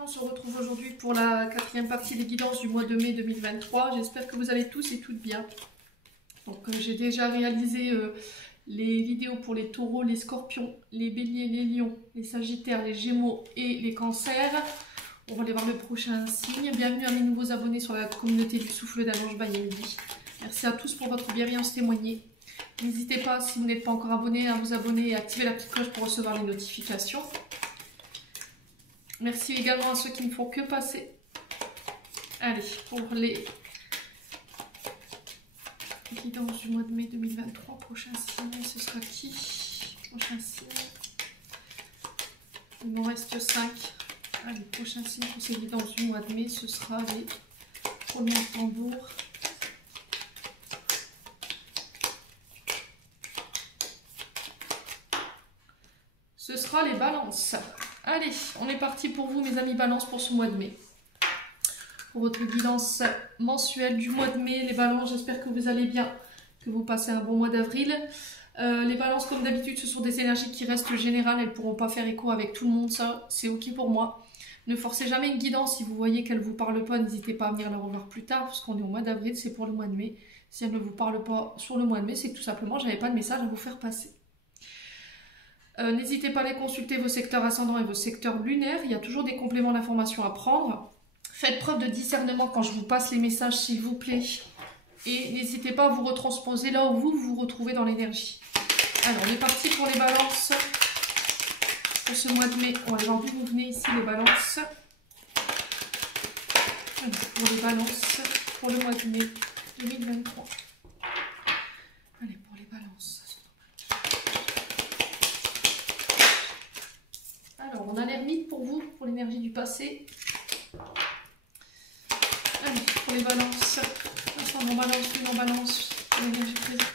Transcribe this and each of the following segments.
On se retrouve aujourd'hui pour la quatrième partie des guidances du mois de mai 2023. J'espère que vous allez tous et toutes bien. Donc j'ai déjà réalisé les vidéos pour les taureaux, les scorpions, les béliers, les lions, les sagittaires, les gémeaux et les cancers. On va aller voir le prochain signe. Bienvenue à mes nouveaux abonnés sur la communauté du souffle d'Ange by Emily. Merci à tous pour votre bienveillance témoignée. N'hésitez pas, si vous n'êtes pas encore abonné, à vous abonner et activer la petite cloche pour recevoir les notifications. Merci également à ceux qui ne font que passer. Allez, pour les guidances du mois de mai 2023, prochain signe, ce sera qui? Prochain signe. Il m'en reste 5. Allez, prochain signe pour ces guidances du mois de mai, ce sera les premiers tambours. Ce sera les balances. Allez, on est parti pour vous, mes amis balances, pour ce mois de mai. Pour votre guidance mensuelle du mois de mai, les balances, j'espère que vous allez bien, que vous passez un bon mois d'avril. Les balances, comme d'habitude, ce sont des énergies qui restent générales, elles ne pourront pas faire écho avec tout le monde, ça, c'est ok pour moi. Ne forcez jamais une guidance, si vous voyez qu'elle ne vous parle pas, n'hésitez pas à venir la revoir plus tard, parce qu'on est au mois d'avril, c'est pour le mois de mai. Si elle ne vous parle pas sur le mois de mai, c'est que tout simplement, je n'avais pas de message à vous faire passer. N'hésitez pas à aller consulter vos secteurs ascendants et vos secteurs lunaires. Il y a toujours des compléments d'information à prendre. Faites preuve de discernement quand je vous passe les messages, s'il vous plaît. Et n'hésitez pas à vous retransposer là où vous vous retrouvez dans l'énergie. Alors, on est parti pour les balances. Pour ce mois de mai, on va voir d'où vous venez ici, les balances. Pour les balances, pour le mois de mai 2023. Allez, pour les balances. Alors, on a l'ermite pour vous, pour l'énergie du passé. Allez, pour les balances. Ensemble, on balance, une en balance, pour l'énergie présente.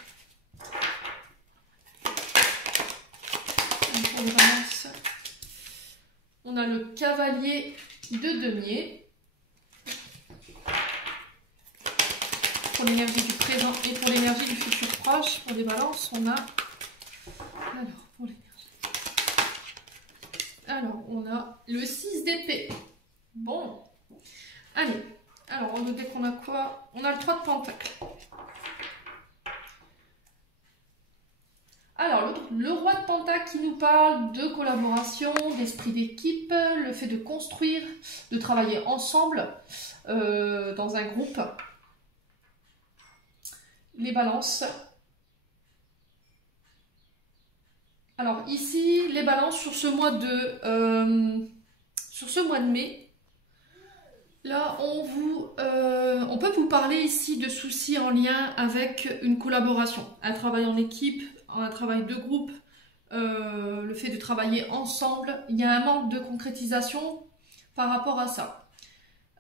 Allez, pour les balances. On a le cavalier de denier. Pour l'énergie du présent et pour l'énergie du futur proche. Pour les balances, on a... Alors, pour l'énergie. Alors, on a le 6 d'épée. Bon. Allez. Alors, on note qu'on a quoi? On a le 3 de pentacle. Alors, le roi de pentacle qui nous parle de collaboration, d'esprit d'équipe, le fait de construire, de travailler ensemble dans un groupe. Les balances. Alors ici, les balances sur ce mois de mai, là on peut vous parler ici de soucis en lien avec une collaboration, un travail en équipe, un travail de groupe, le fait de travailler ensemble. Il y a un manque de concrétisation par rapport à ça.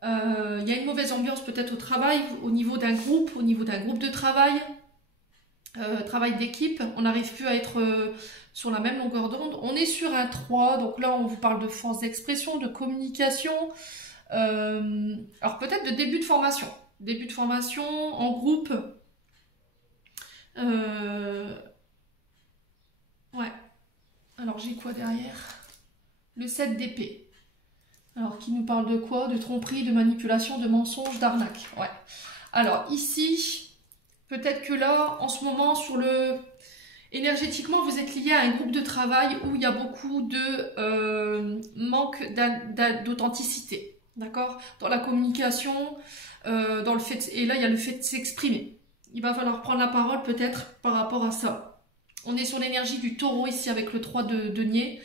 Il y a une mauvaise ambiance peut-être au travail, au niveau d'un groupe de travail. Travail d'équipe, on n'arrive plus à être sur la même longueur d'onde. On est sur un 3, donc là on vous parle de force d'expression, de communication, alors peut-être de début de formation en groupe. Ouais, alors j'ai quoi derrière? Le 7 d'épée. Alors qui nous parle de quoi? De tromperie, de manipulation, de mensonge, d'arnaque. Ouais. Alors ici... Peut-être que là, en ce moment, énergétiquement, vous êtes lié à un groupe de travail où il y a beaucoup de manque d'authenticité, d'accord? Dans la communication, dans le fait, et là, il y a le fait de s'exprimer. Il va falloir prendre la parole peut-être par rapport à ça. On est sur l'énergie du taureau ici avec le 3 de denier.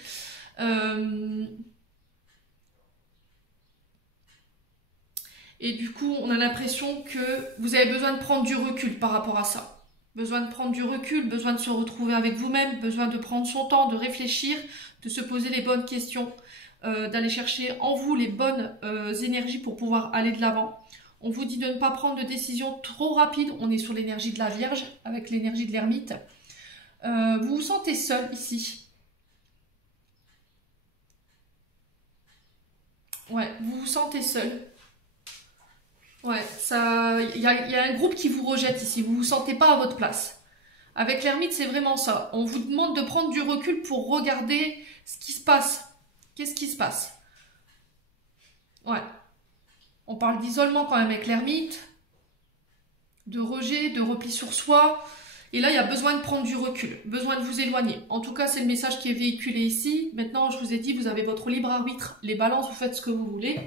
Et du coup, on a l'impression que vous avez besoin de prendre du recul par rapport à ça. Besoin de prendre du recul, besoin de se retrouver avec vous-même, besoin de prendre son temps, de réfléchir, de se poser les bonnes questions, d'aller chercher en vous les bonnes énergies pour pouvoir aller de l'avant. On vous dit de ne pas prendre de décisions trop rapides. On est sur l'énergie de la Vierge, avec l'énergie de l'ermite. Vous vous sentez seul ici. Ouais, vous vous sentez seul. Ouais, il y a un groupe qui vous rejette ici, vous ne vous sentez pas à votre place. Avec l'ermite, c'est vraiment ça. On vous demande de prendre du recul pour regarder ce qui se passe. Qu'est-ce qui se passe? parle d'isolement quand même avec l'ermite, de rejet, de repli sur soi. Et là, il y a besoin de prendre du recul, besoin de vous éloigner. En tout cas, c'est le message qui est véhiculé ici. Maintenant, je vous ai dit, vous avez votre libre arbitre. Les balances, vous faites ce que vous voulez.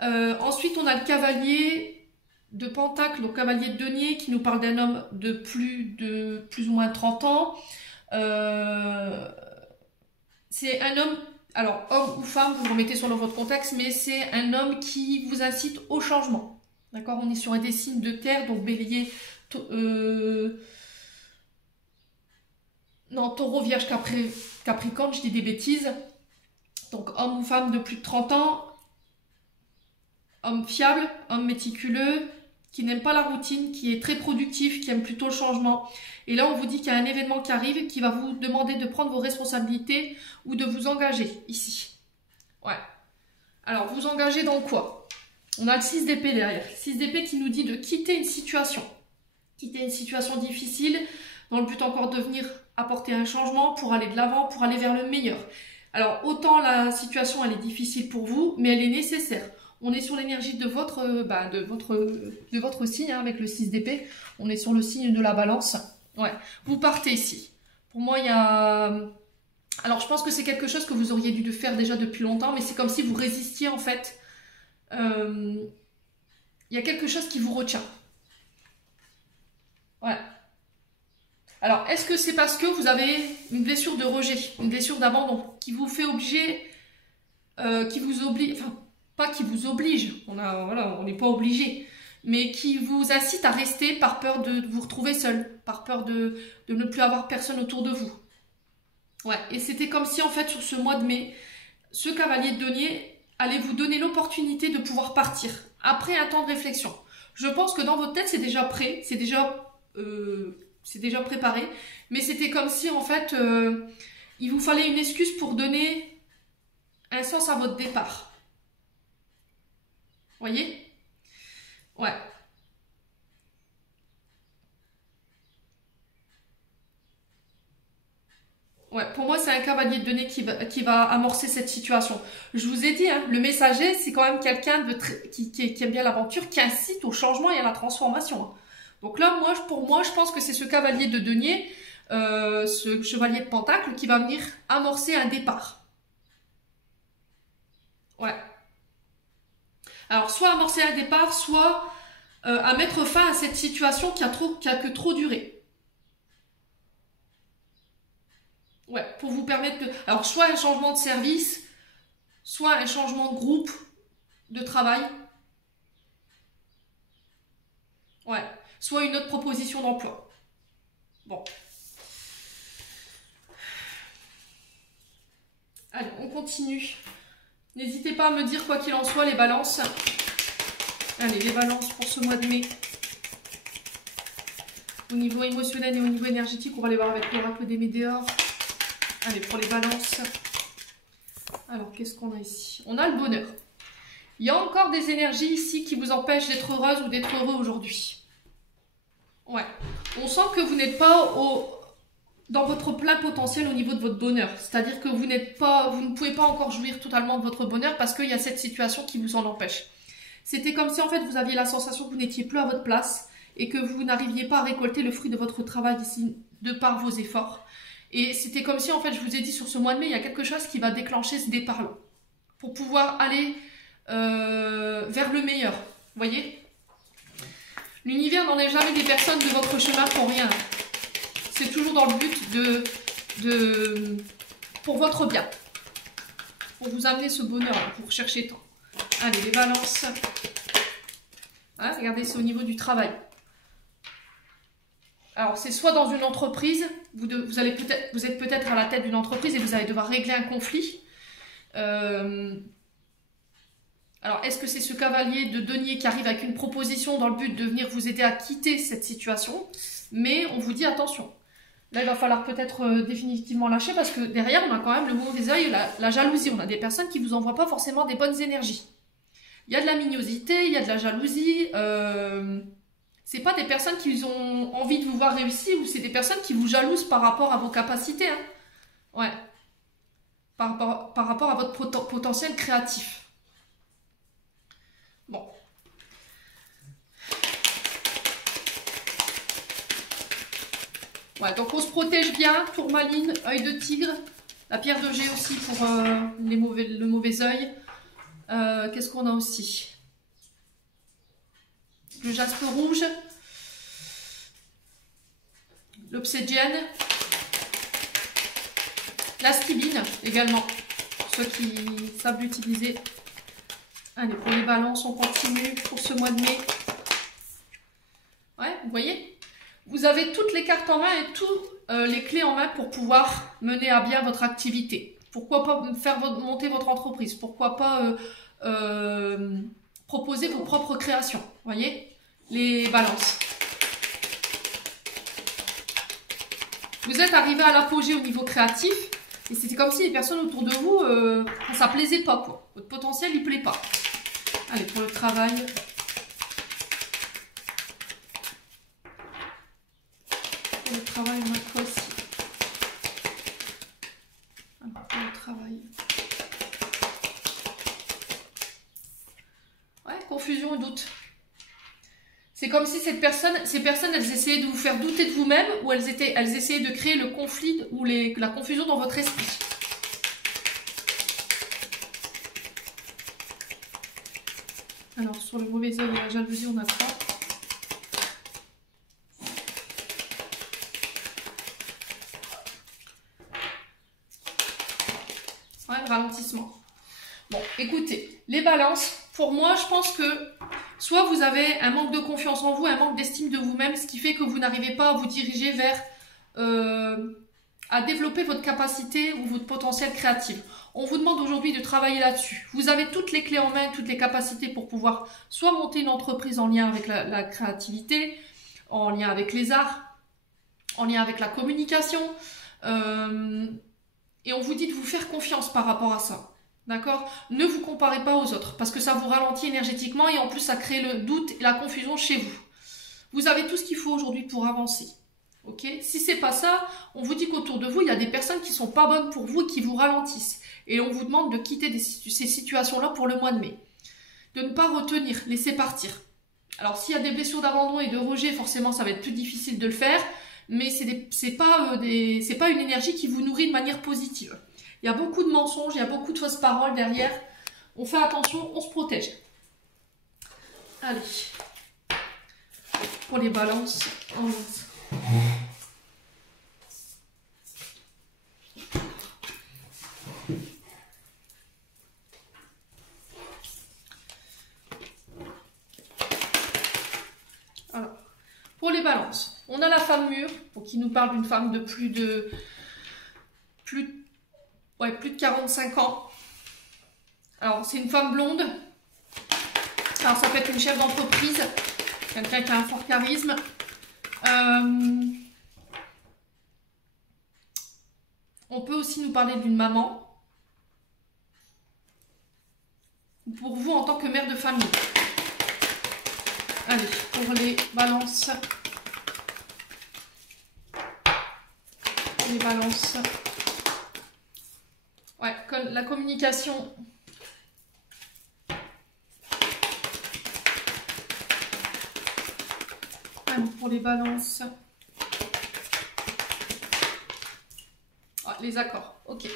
Ensuite, on a le cavalier de Pentacle, donc cavalier de denier, qui nous parle d'un homme de plus ou moins 30 ans. C'est un homme, alors homme ou femme, vous le remettez sur votre contexte, mais c'est un homme qui vous incite au changement. D'accord? On est sur des signes de terre, donc bélier, non, taureau, vierge, capricorne, je dis des bêtises. Donc homme ou femme de plus de 30 ans, homme fiable, homme méticuleux, qui n'aime pas la routine, qui est très productif, qui aime plutôt le changement. Et là, on vous dit qu'il y a un événement qui arrive qui va vous demander de prendre vos responsabilités ou de vous engager ici. Ouais. Alors, vous engagez dans quoi? On a le 6 d'épée derrière. 6 d'épée qui nous dit de quitter une situation. Quitter une situation difficile dans le but encore de venir apporter un changement pour aller de l'avant, pour aller vers le meilleur. Alors, autant la situation, elle est difficile pour vous, mais elle est nécessaire. On est sur l'énergie de votre signe, hein, avec le 6 d'épée. On est sur le signe de la balance. Ouais, vous partez ici. Pour moi, il y a... Alors, je pense que c'est quelque chose que vous auriez dû faire déjà depuis longtemps, mais c'est comme si vous résistiez, en fait. Il y a quelque chose qui vous retient. Ouais. Alors, est-ce que c'est parce que vous avez une blessure de rejet, une blessure d'abandon, qui vous fait obliger, qui vous oblige... Enfin, pas qui vous oblige, on n'est pas obligé, mais qui vous incite à rester par peur de vous retrouver seul, par peur de ne plus avoir personne autour de vous. Ouais, et c'était comme si en fait sur ce mois de mai, ce cavalier de denier allait vous donner l'opportunité de pouvoir partir, après un temps de réflexion. Je pense que dans votre tête c'est déjà prêt, c'est déjà préparé, mais c'était comme si en fait il vous fallait une excuse pour donner un sens à votre départ. Voyez? Ouais. Ouais, pour moi, c'est un cavalier de denier qui va amorcer cette situation. Je vous ai dit, hein, le messager, c'est quand même quelqu'un qui aime bien l'aventure, qui incite au changement et à la transformation. Hein. Donc là, pour moi, je pense que c'est ce cavalier de denier, ce chevalier de pentacle, qui va venir amorcer un départ. Ouais. Alors, soit amorcer un départ, soit à mettre fin à cette situation qui a que trop duré. Ouais, pour vous permettre de... Alors, soit un changement de service, soit un changement de groupe de travail. Ouais, soit une autre proposition d'emploi. Bon. Allez, on continue. N'hésitez pas à me dire quoi qu'il en soit, les balances. Allez, les balances pour ce mois de mai. Au niveau émotionnel et au niveau énergétique, on va aller voir avec l'oracle des Médéors. Allez, pour les balances. Alors, qu'est-ce qu'on a ici? On a le bonheur. Il y a encore des énergies ici qui vous empêchent d'être heureuse ou d'être heureux aujourd'hui. Ouais. On sent que vous n'êtes pas dans votre plein potentiel au niveau de votre bonheur. C'est-à-dire que vous ne pouvez pas encore jouir totalement de votre bonheur parce qu'il y a cette situation qui vous en empêche. C'était comme si en fait vous aviez la sensation que vous n'étiez plus à votre place et que vous n'arriviez pas à récolter le fruit de votre travail ici de par vos efforts. Et c'était comme si en fait je vous ai dit sur ce mois de mai, il y a quelque chose qui va déclencher ce départ-là pour pouvoir aller vers le meilleur. Vous voyez? L'univers n'enlève jamais des personnes de votre chemin pour rien. C'est toujours dans le but pour votre bien. Pour vous amener ce bonheur, pour chercher tant. Allez, les balances. Hein, regardez, c'est au niveau du travail. Alors, c'est soit dans une entreprise, vous êtes peut-être à la tête d'une entreprise et vous allez devoir régler un conflit. Alors, est-ce que c'est ce cavalier de denier qui arrive avec une proposition dans le but de venir vous aider à quitter cette situation? Mais on vous dit attention. Là, il va falloir peut-être définitivement lâcher parce que derrière, on a quand même le mauvais œil, la jalousie. On a des personnes qui ne vous envoient pas forcément des bonnes énergies. Il y a de la mignosité, il y a de la jalousie. C'est pas des personnes qui ont envie de vous voir réussir ou c'est des personnes qui vous jalousent par rapport à vos capacités. Hein. Ouais. Par rapport à votre potentiel créatif. Bon. Ouais, donc on se protège bien, tourmaline, œil de tigre, la pierre de jet aussi pour le mauvais œil. Qu'est-ce qu'on a aussi? Le jaspe rouge, l'obsidienne, la stibine également, pour ceux qui savent l'utiliser. Allez, pour les balances, on continue pour ce mois de mai. Ouais, vous voyez? Vous avez toutes les cartes en main et toutes les clés en main pour pouvoir mener à bien votre activité. Pourquoi pas faire monter votre entreprise? Pourquoi pas proposer vos propres créations? Vous voyez? Les balances. Vous êtes arrivé à l'apogée au niveau créatif et c'était comme si les personnes autour de vous, ça plaisait pas, quoi. Votre potentiel, il plaît pas. Allez, pour le travail. Pour le travail, on a quoi aussi? Alors, pour le travail. Ouais, confusion et doute. C'est comme si ces personnes, elles essayaient de vous faire douter de vous-même ou elles essayaient de créer le conflit ou la confusion dans votre esprit. Alors, sur le mauvais œil et la jalousie, on a quoi? Ouais, le ralentissement. Bon, écoutez, les balances, pour moi, je pense que soit vous avez un manque de confiance en vous, un manque d'estime de vous-même, ce qui fait que vous n'arrivez pas à vous diriger vers... à développer votre capacité ou votre potentiel créatif. On vous demande aujourd'hui de travailler là-dessus. Vous avez toutes les clés en main, toutes les capacités pour pouvoir soit monter une entreprise en lien avec la créativité, en lien avec les arts, en lien avec la communication. Et on vous dit de vous faire confiance par rapport à ça. D'accord? Ne vous comparez pas aux autres parce que ça vous ralentit énergétiquement et en plus ça crée le doute et la confusion chez vous. Vous avez tout ce qu'il faut aujourd'hui pour avancer. Ok? Si c'est pas ça, on vous dit qu'autour de vous, il y a des personnes qui sont pas bonnes pour vous et qui vous ralentissent. Et on vous demande de quitter ces situations-là pour le mois de mai. De ne pas retenir, laisser partir. Alors s'il y a des blessures d'abandon et de rejet, forcément ça va être plus difficile de le faire, mais c'est pas une énergie qui vous nourrit de manière positive. Il y a beaucoup de mensonges, il y a beaucoup de fausses paroles derrière. On fait attention, on se protège. Allez. Pour les balances, on lance. Alors, pour les balances, on a la femme mûre, qui nous parle d'une femme de plus de 45 ans. Alors, c'est une femme blonde. Alors, ça peut être une chef d'entreprise, quelqu'un qui a un fort charisme. On peut aussi nous parler d'une maman. Pour vous, en tant que mère de famille. Allez, pour les balances. Les balances. Ouais, la communication. Pour les balances. Ouais, les accords, ok.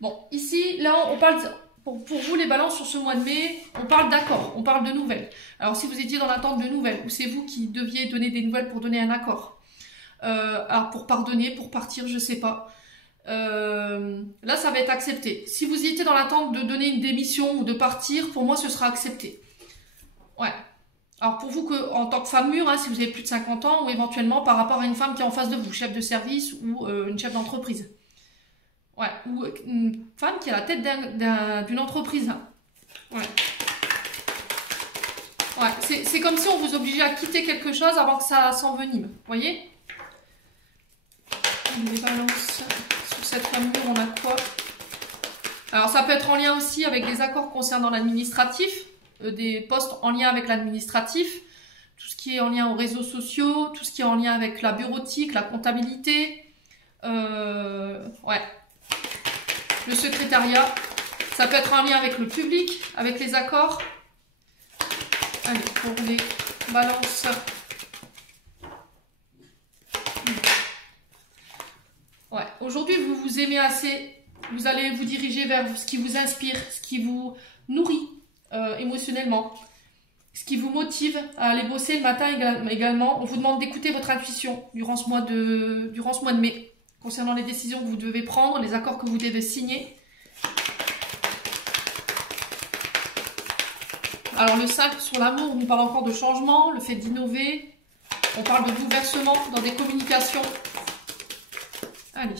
Bon, ici, là, on parle, pour vous, les balances sur ce mois de mai, on parle d'accords, on parle de nouvelles. Alors, si vous étiez dans l'attente de nouvelles, ou c'est vous qui deviez donner des nouvelles pour donner un accord. Alors, pour pardonner, pour partir, je sais pas. Là, ça va être accepté. Si vous étiez dans l'attente de donner une démission ou de partir, pour moi, ce sera accepté. Ouais. Alors pour vous, en tant que femme mûre, hein, si vous avez plus de 50 ans, ou éventuellement par rapport à une femme qui est en face de vous, chef de service ou une chef d'entreprise. Ouais, ou une femme qui est à la tête d'une entreprise. Hein. Ouais. Ouais, c'est comme si on vous obligeait à quitter quelque chose avant que ça s'envenime. Vous voyez? Les balances. Sur cette femme mûre, on a quoi? Alors ça peut être en lien aussi avec des accords concernant l'administratif. Des postes en lien avec l'administratif, tout ce qui est en lien aux réseaux sociaux, tout ce qui est en lien avec la bureautique, la comptabilité, ouais, le secrétariat, ça peut être en lien avec le public, avec les accords, Allez, pour les balances. Ouais, aujourd'hui, vous vous aimez assez. Vous allez vous diriger vers ce qui vous inspire, ce qui vous nourrit émotionnellement, ce qui vous motive à aller bosser le matin également. On vous demande d'écouter votre intuition durant ce mois de mai, concernant les décisions que vous devez prendre, les accords que vous devez signer. Alors le 5 sur l'amour, on nous parle encore de changement, le fait d'innover. On parle de bouleversement dans des communications. Allez.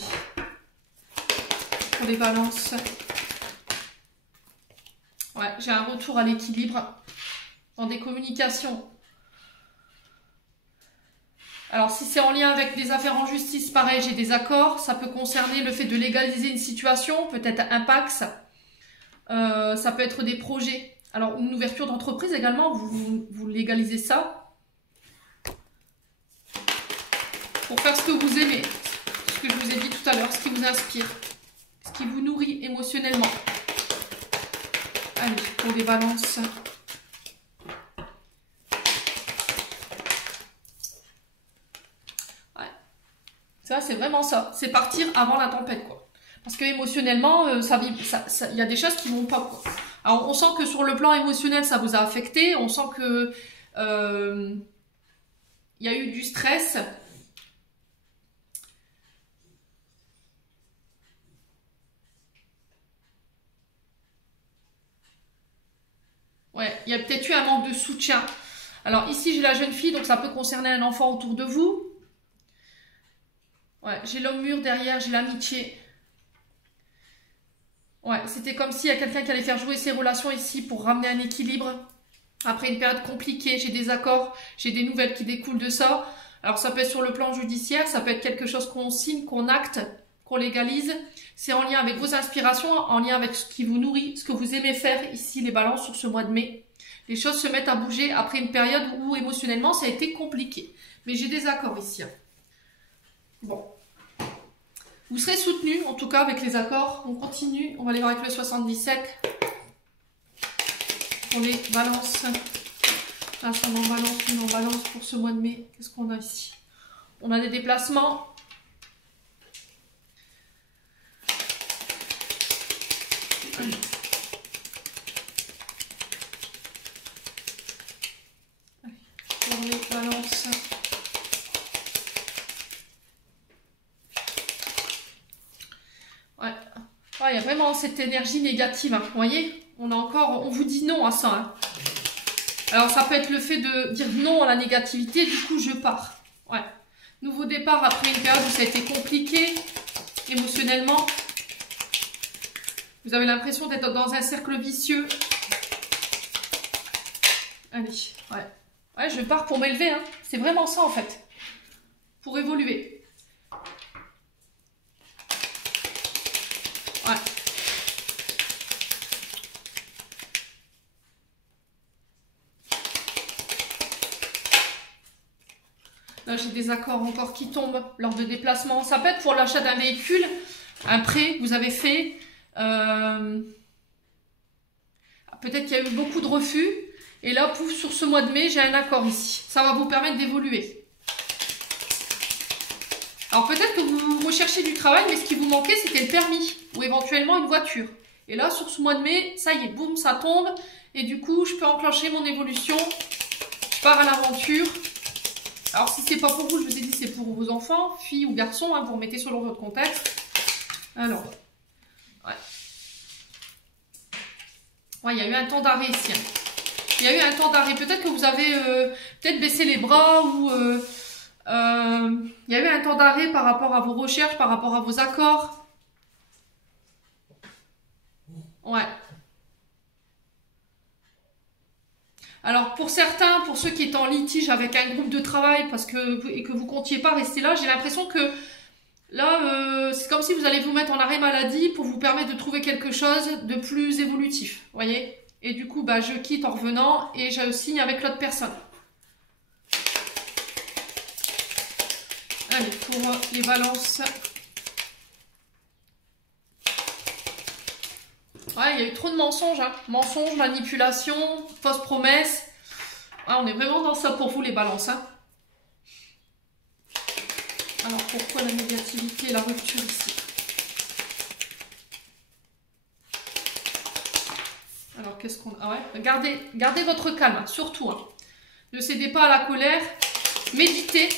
Pour les balances. Ouais, j'ai un retour à l'équilibre dans des communications. Alors si c'est en lien avec des affaires en justice, pareil, j'ai des accords. Ça peut concerner le fait de légaliser une situation, peut-être un Pacs. Ça peut être des projets. Alors une ouverture d'entreprise également, vous légalisez ça. Pour faire ce que vous aimez, ce que je vous ai dit tout à l'heure, ce qui vous inspire, ce qui vous nourrit émotionnellement. Allez, pour les balances. Ouais. Ça, c'est vraiment ça. C'est partir avant la tempête, quoi. Parce que émotionnellement, il y a des choses qui vont pas, quoi. Alors, on sent que sur le plan émotionnel, ça vous a affecté. On sent que il y a eu du stress. Ouais, il y a peut-être eu un manque de soutien. Alors ici, j'ai la jeune fille, donc ça peut concerner un enfant autour de vous. Ouais, j'ai l'homme mûr derrière, j'ai l'amitié. Ouais, c'était comme s'il y a quelqu'un qui allait faire jouer ses relations ici pour ramener un équilibre. Après une période compliquée, j'ai des accords, j'ai des nouvelles qui découlent de ça. Alors ça peut être sur le plan judiciaire, ça peut être quelque chose qu'on signe, qu'on acte, qu'on légalise. C'est en lien avec vos inspirations, en lien avec ce qui vous nourrit, ce que vous aimez faire ici, les balances, sur ce mois de mai. Les choses se mettent à bouger après une période où émotionnellement ça a été compliqué. Mais j'ai des accords ici. Bon. Vous serez soutenu, en tout cas, avec les accords. On continue. On va aller voir avec le 77. Pour les balances. L'ascendant balance, lune en balance pour ce mois de mai. Qu'est-ce qu'on a ici? On a des déplacements. Allez. Pour les balances. Ouais. Il y a vraiment cette énergie négative, hein. Vous voyez, on vous dit non à ça, hein. Alors ça peut être le fait de dire non à la négativité, du coup je pars. Ouais. Nouveau départ après une période où ça a été compliqué émotionnellement. Vous avez l'impression d'être dans un cercle vicieux. Allez, ouais. Ouais, je pars pour m'élever, hein. C'est vraiment ça en fait. Pour évoluer. Ouais. Là, j'ai des accords encore qui tombent lors de déplacements. Ça peut être pour l'achat d'un véhicule, un prêt que vous avez fait. Peut-être qu'il y a eu beaucoup de refus. Et là, pouf, sur ce mois de mai, j'ai un accord ici. Ça va vous permettre d'évoluer. Alors peut-être que vous recherchez du travail, mais ce qui vous manquait, c'était le permis. Ou éventuellement une voiture. Et là, sur ce mois de mai, ça y est, boum, ça tombe. Et du coup, je peux enclencher mon évolution. Je pars à l'aventure. Alors, si c'est pas pour vous, je vous ai dit, c'est pour vos enfants, filles ou garçons, hein, vous remettez selon votre contexte. Alors, ouais. Ouais, il y a eu un temps d'arrêt ici. Hein. Il y a eu un temps d'arrêt. Peut-être que vous avez peut-être baissé les bras ou... il y a eu un temps d'arrêt par rapport à vos recherches, par rapport à vos accords. Ouais. Alors pour certains, pour ceux qui étaient en litige avec un groupe de travail et que vous comptiez pas rester là, j'ai l'impression que là, c'est comme si vous allez vous mettre en arrêt maladie pour vous permettre de trouver quelque chose de plus évolutif, voyez. Et du coup, bah, je quitte en revenant et je signe avec l'autre personne. Allez, pour les balances. Ouais, il y a eu trop de mensonges, hein. Mensonges, manipulation, fausses promesses. Ah, on est vraiment dans ça pour vous les balances. Hein. Alors pourquoi la négativité et la rupture ici? Alors qu'est-ce qu'on a? Ah ouais, gardez votre calme, surtout. Hein. Ne cédez pas à la colère. Méditez.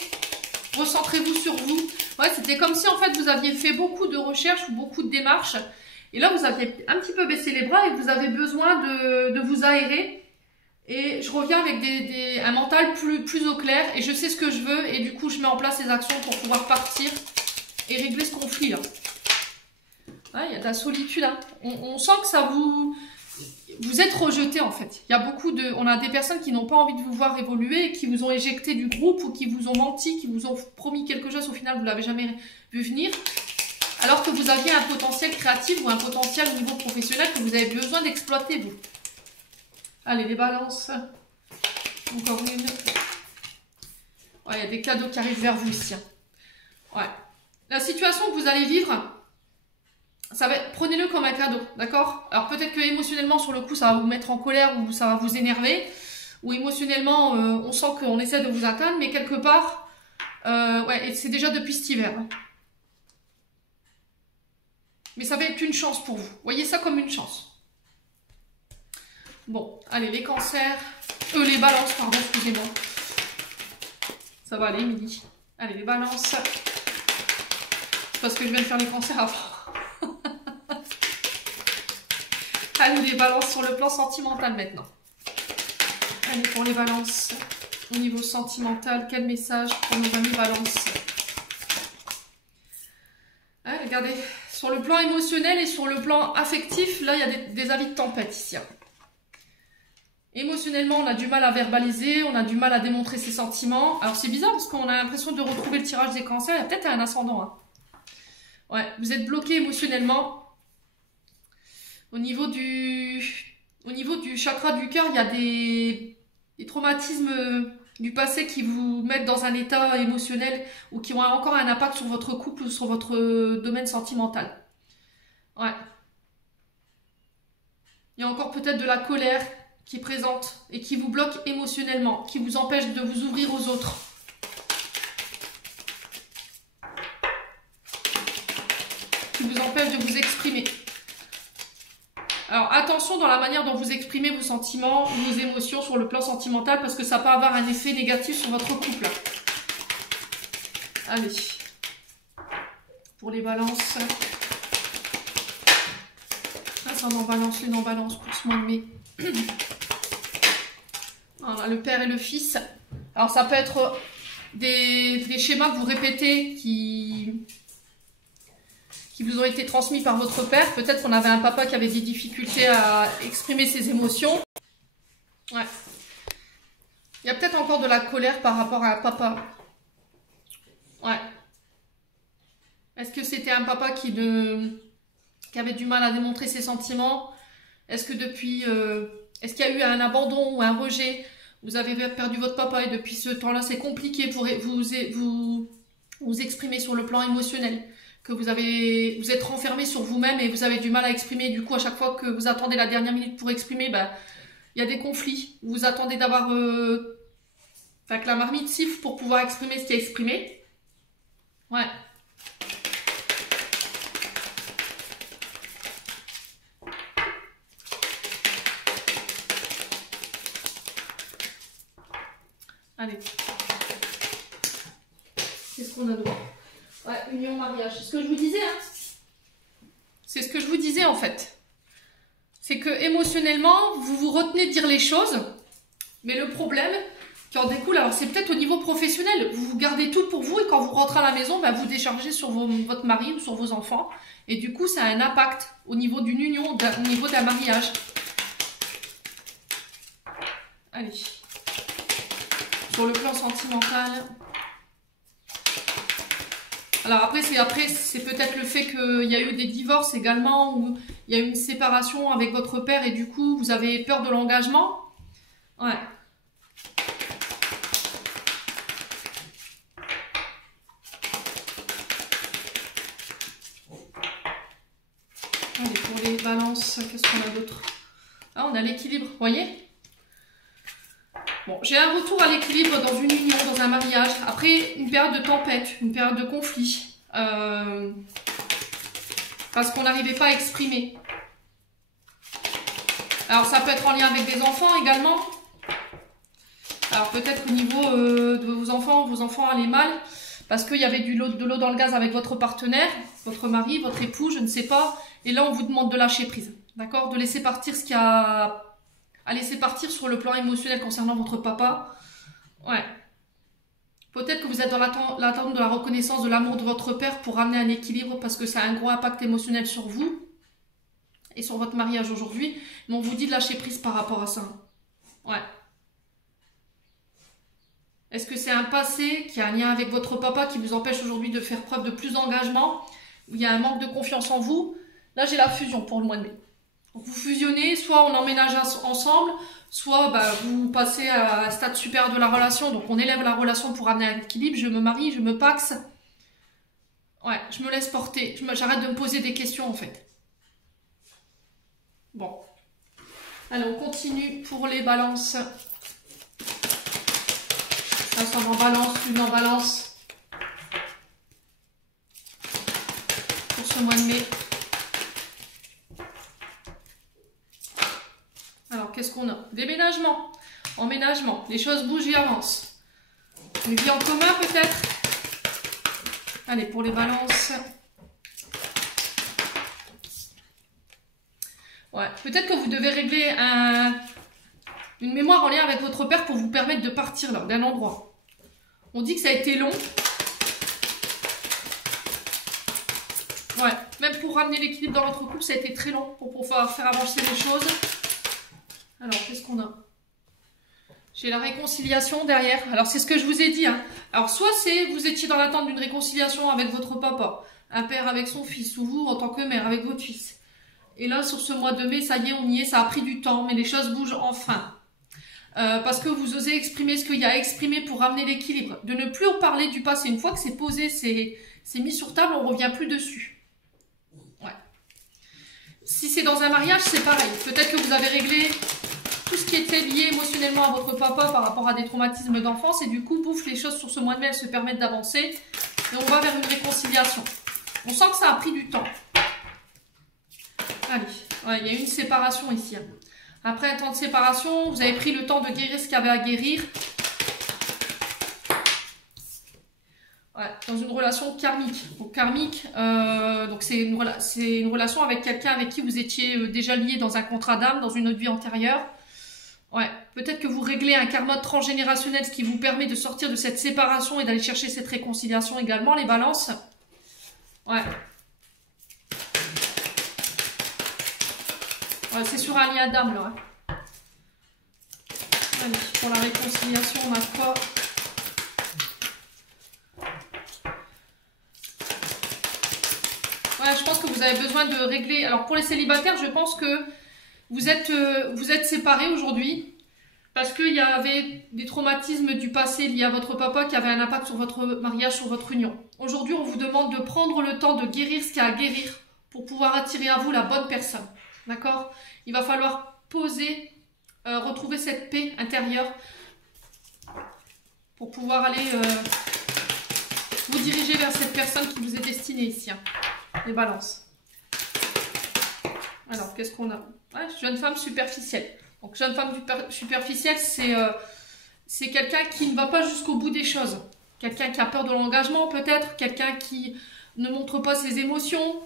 Recentrez-vous sur vous. Ouais, c'était comme si en fait vous aviez fait beaucoup de recherches ou beaucoup de démarches. Et là, vous aviez un petit peu baissé les bras et vous avez besoin de vous aérer. Et je reviens avec un mental plus au clair. Et je sais ce que je veux. Et du coup, je mets en place les actions pour pouvoir partir et régler ce conflit là. Ouais, il y a de la solitude. Hein. On sent que ça vous êtes rejeté en fait. Il y a on a des personnes qui n'ont pas envie de vous voir évoluer, qui vous ont éjecté du groupe ou qui vous ont menti, qui vous ont promis quelque chose, au final vous l'avez jamais vu venir. Alors que vous aviez un potentiel créatif ou un potentiel au niveau professionnel que vous avez besoin d'exploiter vous. Allez, les balances. Encore une. Ouais, il y a des cadeaux qui arrivent vers vous ici. Ouais. La situation que vous allez vivre, prenez-le comme un cadeau, d'accord? Alors peut-être que émotionnellement sur le coup ça va vous mettre en colère ou ça va vous énerver, ou émotionnellement on sent qu'on essaie de vous atteindre, mais quelque part, ouais, c'est déjà depuis cet hiver. Hein. Mais ça va être une chance pour vous. Voyez ça comme une chance. Bon, allez, les cancers, les balances, pardon, excusez-moi. Ça va aller, midi. Allez, les balances. Parce que je viens de faire les cancers avant. Allez, les balances sur le plan sentimental maintenant. Allez, pour les balances, au niveau sentimental, quel message pour nos amis balances? Allez, regardez, sur le plan émotionnel et sur le plan affectif, là, il y a des avis de tempête ici. Hein. Émotionnellement, on a du mal à verbaliser, on a du mal à démontrer ses sentiments. Alors, c'est bizarre parce qu'on a l'impression de retrouver le tirage des cancers. Il y a peut-être un ascendant. Hein. Ouais, vous êtes bloqué émotionnellement. Au niveau du chakra du cœur, il y a des traumatismes du passé qui vous mettent dans un état émotionnel ou qui ont encore un impact sur votre couple ou sur votre domaine sentimental. Ouais. Il y a encore peut-être de la colère qui est présente et qui vous bloque émotionnellement, qui vous empêche de vous ouvrir aux autres. Qui vous empêche de vous exprimer. Alors attention dans la manière dont vous exprimez vos sentiments, vos émotions sur le plan sentimental parce que ça peut avoir un effet négatif sur votre couple. Allez, pour les balances. Ascendant balance, lune en balance pour ce mois de mai. Voilà, le père et le fils. Alors ça peut être des schémas que vous répétez qui vous ont été transmis par votre père. Peut-être qu'on avait un papa qui avait des difficultés à exprimer ses émotions. Ouais. Il y a peut-être encore de la colère par rapport à un papa. Ouais. Est-ce que c'était un papa qui avait du mal à démontrer ses sentiments? Est-ce que depuis... est-ce qu'il y a eu un abandon ou un rejet? Vous avez perdu votre papa et depuis ce temps-là, c'est compliqué pour vous exprimer sur le plan émotionnel. Que vous êtes renfermé sur vous-même et vous avez du mal à exprimer. Du coup, à chaque fois que vous attendez la dernière minute pour exprimer, bah, il y a des conflits. Vous attendez d'avoir... Enfin, que la marmite siffle pour pouvoir exprimer ce qui est exprimé. Ouais. Allez. Qu'est-ce qu'on a droit? Ouais, union, mariage. C'est ce que je vous disais, hein. C'est ce que je vous disais, en fait. C'est que émotionnellement, vous vous retenez de dire les choses, mais le problème qui en découle, alors c'est peut-être au niveau professionnel, vous gardez tout pour vous et quand vous rentrez à la maison, bah, vous déchargez sur votre mari ou sur vos enfants. Et du coup, ça a un impact au niveau d'une union, au niveau d'un mariage. Allez. Sur le plan sentimental... Alors après, c'est peut-être le fait qu'il y a eu des divorces également, ou il y a eu une séparation avec votre père et du coup, vous avez peur de l'engagement. Ouais. Allez, pour les balances, qu'est-ce qu'on a d'autre? Ah, on a l'équilibre, vous voyez? Bon, j'ai un retour à l'équilibre dans une union, dans un mariage, après une période de tempête, une période de conflit, parce qu'on n'arrivait pas à exprimer. Alors ça peut être en lien avec des enfants également. Alors peut-être au niveau de vos enfants allaient mal, parce qu'il y avait de l'eau dans le gaz avec votre partenaire, votre mari, votre époux, je ne sais pas. Et là on vous demande de lâcher prise, d'accord? De laisser partir ce qu'il y a à laisser partir sur le plan émotionnel concernant votre papa. Ouais. Peut-être que vous êtes dans l'attente de la reconnaissance de l'amour de votre père pour ramener un équilibre, parce que ça a un gros impact émotionnel sur vous et sur votre mariage aujourd'hui. Mais on vous dit de lâcher prise par rapport à ça. Ouais. Est-ce que c'est un passé qui a un lien avec votre papa qui vous empêche aujourd'hui de faire preuve de plus d'engagement? Il y a un manque de confiance en vous. Là, j'ai la fusion pour le mois de mai. Donc, vous fusionnez, soit on emménage ensemble, soit vous passez à un stade supérieur de la relation. Donc, on élève la relation pour amener un équilibre. Je me marie, je me paxe. Ouais, je me laisse porter. J'arrête de me poser des questions, en fait. Bon. Allez, on continue pour les balances. Ascendant en balance, lune en balance. Pour ce mois de mai. Alors, qu'est-ce qu'on a? Déménagement, emménagement, les choses bougent et avancent. Une vie en commun peut-être. Allez, pour les balances. Ouais, peut-être que vous devez régler une mémoire en lien avec votre père pour vous permettre de partir là, d'un endroit. On dit que ça a été long. Ouais, même pour ramener l'équilibre dans votre couple, ça a été très long pour pouvoir faire avancer les choses. Alors, qu'est-ce qu'on a? J'ai la réconciliation derrière. Alors, c'est ce que je vous ai dit. Hein. Alors, soit c'est vous étiez dans l'attente d'une réconciliation avec votre papa, un père avec son fils, ou vous en tant que mère avec votre fils. Et là, sur ce mois de mai, ça y est, on y est. Ça a pris du temps, mais les choses bougent enfin. Parce que vous osez exprimer ce qu'il y a à exprimer pour ramener l'équilibre. De ne plus parler du passé. Une fois que c'est posé, c'est mis sur table, on ne revient plus dessus. Ouais. Si c'est dans un mariage, c'est pareil. Peut-être que vous avez réglé tout ce qui était lié émotionnellement à votre papa par rapport à des traumatismes d'enfance. Et du coup, bouffe, les choses sur ce mois de mai, elles se permettent d'avancer. Et on va vers une réconciliation. On sent que ça a pris du temps. Allez, ouais, il y a une séparation ici. Hein. Après un temps de séparation, vous avez pris le temps de guérir ce qu'il y avait à guérir. Ouais, dans une relation karmique. Donc karmique, donc c'est une relation avec quelqu'un avec qui vous étiez déjà lié dans un contrat d'âme, dans une autre vie antérieure. Ouais, peut-être que vous réglez un karma transgénérationnel, ce qui vous permet de sortir de cette séparation et d'aller chercher cette réconciliation également, les balances. Ouais. Ouais, c'est sur un lien d'âme, là. Hein. Allez, pour la réconciliation, on a quoi? Ouais, je pense que vous avez besoin de régler... Alors, pour les célibataires, je pense que vous êtes séparés aujourd'hui parce qu'il y avait des traumatismes du passé liés à votre papa qui avaient un impact sur votre mariage, sur votre union. Aujourd'hui, on vous demande de prendre le temps de guérir ce qu'il y a à guérir pour pouvoir attirer à vous la bonne personne. D'accord? Il va falloir poser, retrouver cette paix intérieure pour pouvoir aller vous diriger vers cette personne qui vous est destinée ici. Hein. Les balances. Alors, qu'est-ce qu'on a? Ouais, jeune femme superficielle. Donc, jeune femme superficielle, c'est quelqu'un qui ne va pas jusqu'au bout des choses. Quelqu'un qui a peur de l'engagement, peut-être. Quelqu'un qui ne montre pas ses émotions.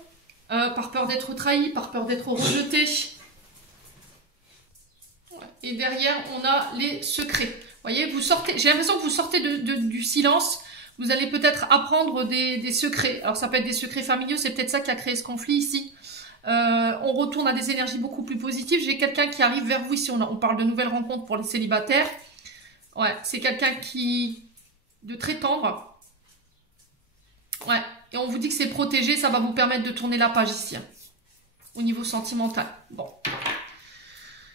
Par peur d'être trahi, par peur d'être rejeté. Et derrière, on a les secrets. Vous voyez, vous sortez. J'ai l'impression que vous sortez du silence. Vous allez peut-être apprendre des secrets. Alors, ça peut être des secrets familiaux. C'est peut-être ça qui a créé ce conflit ici. On retourne à des énergies beaucoup plus positives. J'ai quelqu'un qui arrive vers vous ici. On parle de nouvelles rencontres pour les célibataires. Ouais, c'est quelqu'un de très tendre. Ouais. Et on vous dit que c'est protégé, ça va vous permettre de tourner la page ici, hein, au niveau sentimental. Bon.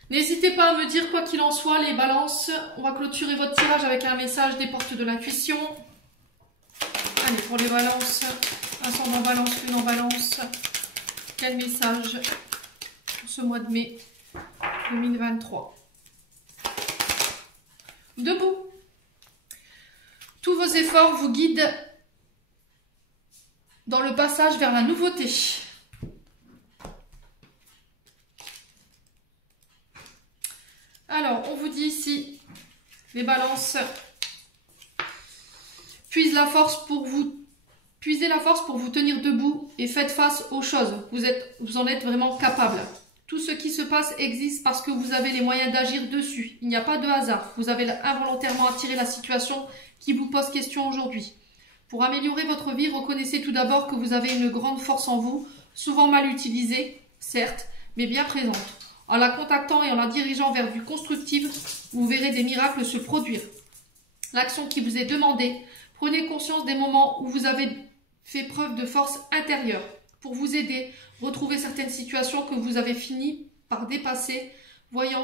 N'hésitez pas à me dire quoi qu'il en soit, les balances. On va clôturer votre tirage avec un message des portes de l'intuition. Allez, pour les balances, ascendant balance, lune en balance. Quel message pour ce mois de mai 2023? debout. Tous vos efforts vous guident dans le passage vers la nouveauté. Alors, on vous dit ici, les balances, puisez la force pour vous tenir debout et faites face aux choses. Vous en êtes vraiment capable. Tout ce qui se passe existe parce que vous avez les moyens d'agir dessus. Il n'y a pas de hasard. Vous avez involontairement attiré la situation qui vous pose question aujourd'hui. Pour améliorer votre vie, reconnaissez tout d'abord que vous avez une grande force en vous, souvent mal utilisée, certes, mais bien présente. En la contactant et en la dirigeant vers du constructif, vous verrez des miracles se produire. L'action qui vous est demandée, prenez conscience des moments où vous avez fait preuve de force intérieure pour vous aider, retrouver certaines situations que vous avez fini par dépasser. Voyez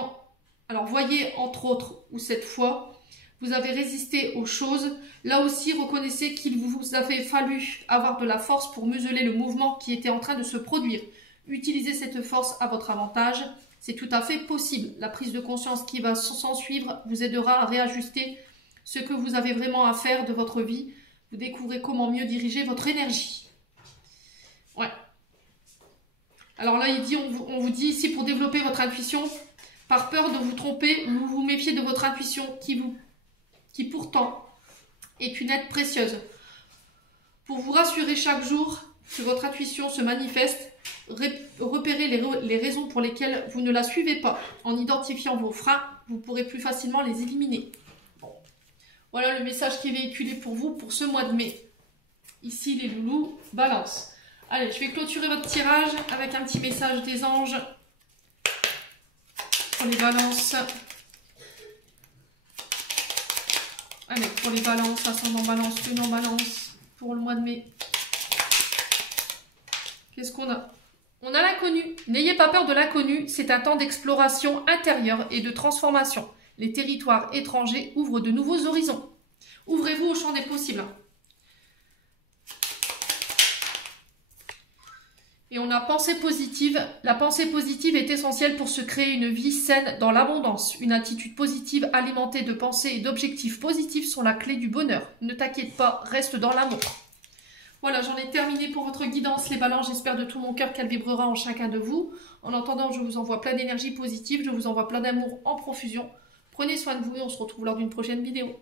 entre autres où cette fois, vous avez résisté aux choses. Là aussi, reconnaissez qu'il vous avait fallu avoir de la force pour museler le mouvement qui était en train de se produire. Utilisez cette force à votre avantage. C'est tout à fait possible. La prise de conscience qui va s'en suivre vous aidera à réajuster ce que vous avez vraiment à faire de votre vie. Vous découvrez comment mieux diriger votre énergie. Ouais. Alors là, on vous dit ici pour développer votre intuition, par peur de vous tromper, vous vous méfiez de votre intuition qui pourtant est une aide précieuse. Pour vous rassurer chaque jour que votre intuition se manifeste, repérez les raisons pour lesquelles vous ne la suivez pas. En identifiant vos freins, vous pourrez plus facilement les éliminer. Bon. Voilà le message qui est véhiculé pour vous pour ce mois de mai. Ici les loulous, balance. Allez, je vais clôturer votre tirage avec un petit message des anges pour les balances. Allez, pour les balances, ascendant balance, tenant balance, pour le mois de mai. Qu'est-ce qu'on a? On a l'inconnu. N'ayez pas peur de l'inconnu, c'est un temps d'exploration intérieure et de transformation. Les territoires étrangers ouvrent de nouveaux horizons. Ouvrez-vous au champ des possibles. Et on a pensée positive. La pensée positive est essentielle pour se créer une vie saine dans l'abondance. Une attitude positive alimentée de pensées et d'objectifs positifs sont la clé du bonheur. Ne t'inquiète pas, reste dans l'amour. Voilà, j'en ai terminé pour votre guidance, les balances. J'espère de tout mon cœur qu'elle vibrera en chacun de vous. En attendant, je vous envoie plein d'énergie positive. Je vous envoie plein d'amour en profusion. Prenez soin de vous et on se retrouve lors d'une prochaine vidéo.